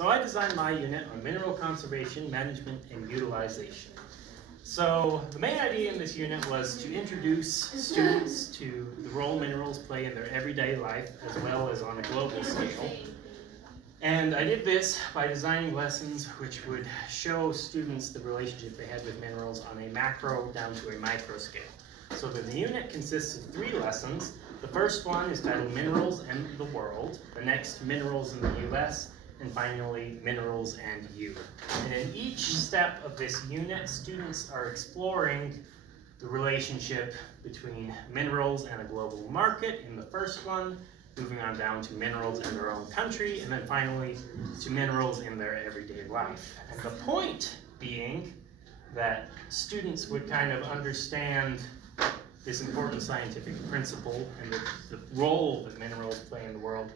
So I designed my unit on mineral conservation, management, and utilization. So the main idea in this unit was to introduce students to the role minerals play in their everyday life as well as on a global scale. And I did this by designing lessons which would show students the relationship they had with minerals on a macro down to a micro scale. So the unit consists of 3 lessons. The first one is titled Minerals and the World, the next Minerals in the US, and finally Minerals and You. And in each step of this unit, students are exploring the relationship between minerals and a global market in the first one, moving on down to minerals in their own country, and then finally to minerals in their everyday life. And the point being that students would kind of understand this important scientific principle and the role that minerals play in the world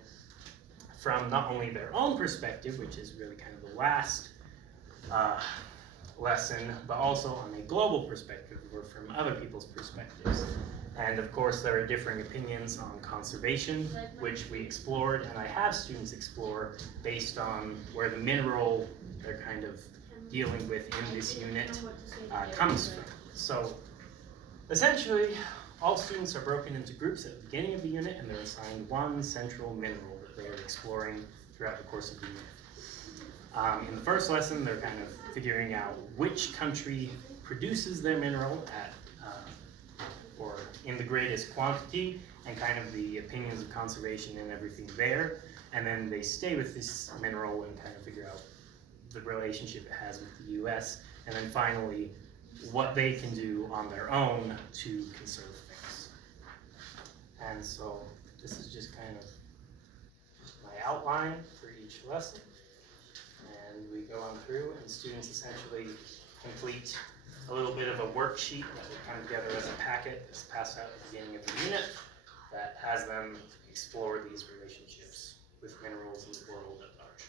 from not only their own perspective, which is really kind of the last lesson, but also on a global perspective or from other people's perspectives. And of course there are differing opinions on conservation, which we explored, and I have students explore based on where the mineral they're kind of dealing with in this unit comes from. So essentially, all students are broken into groups at the beginning of the unit, and they're assigned one central mineral that they are exploring throughout the course of the unit. In the first lesson, they're kind of figuring out which country produces their mineral or in the greatest quantity, and kind of the opinions of conservation and everything there. And then they stay with this mineral and kind of figure out the relationship it has with the US, and then finally what they can do on their own to conserve things. And so this is just kind of my outline for each lesson. And we go on through, and students essentially complete a little bit of a worksheet that we come together as a packet that's passed out at the beginning of the unit that has them explore these relationships with minerals in the world at large.